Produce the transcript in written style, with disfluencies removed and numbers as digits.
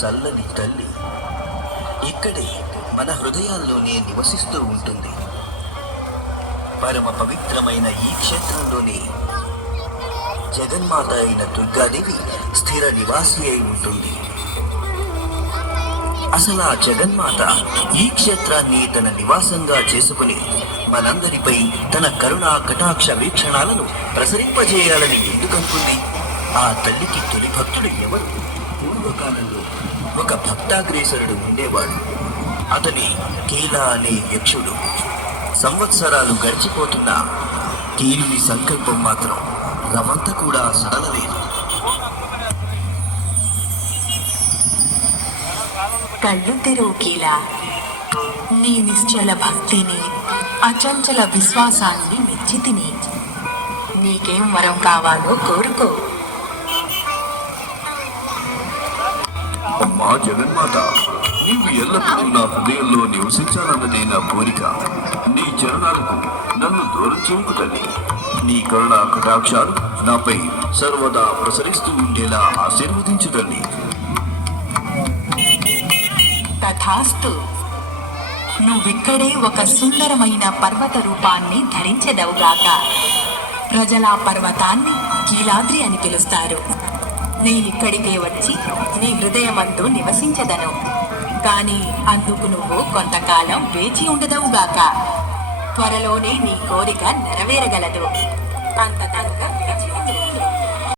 చల్లని తల్లి ఇక్కడే మన హృదయాల్లోనే నివసిస్తూ ఉంటుంది. పరమ పవిత్రమైన ఈ క్షేత్రంలోనే జగన్మాత అయిన దుర్గాదేవి స్థిర నివాసి అయి ఉంటుంది. అసలు ఆ జగన్మాత ఈ క్షేత్రాన్ని తన నివాసంగా చేసుకుని మనందరిపై తన కరుణా కటాక్ష వీక్షణాలను ప్రసరింపజేయాలని ఎందుకనుకుంది? ఆ తల్లికి తొలి భక్తుడు ఎవరు? పూర్వకాలంలో ఒక భక్తాగ్రేసరుడు ఉండేవాడు. అతని కీలా అనే యక్షుడు. సంవత్సరాలు గడిచిపోతున్నా కీలుని సంకల్పం మాత్రం రవంత కూడా సడలలేదు. కళ్ళు తెరువు కీలా. నీ నిశ్చల భక్తిని, అచంచల విశ్వాసాన్ని మెచ్చితిని. నీకేం వరం కావాలో కోరుకో. అమ్మా జగన్మాత, నీవు ఎల్లప్పుడూ నా హృదయంలో నివసించాలన్నదే నా కోరిక. నీ చరణాలకు నన్ను దూరం చేయకు తల్లి. నీ కరుణా కటాక్షాలు నాపై సర్వదా ప్రసరిస్తూ ఉండేలా ఆశీర్వదించు తల్లి. తథాస్తు. నువ్విక్కడే ఒక సుందరమైన పర్వత రూపాన్ని ధరించెదవుగాక. ప్రజల పర్వతాన్ని కీలాద్రి అని పిలుస్తారు. నేనిక్కడికే వచ్చి నీ హృదయమందు నివసించదను. కానీ అందుకు నువ్వు కొంతకాలం వేచి ఉండదవుగాక. త్వరలోనే నీ కోరిక నెరవేరగలదు. అంతకనుక వేచి ఉండు.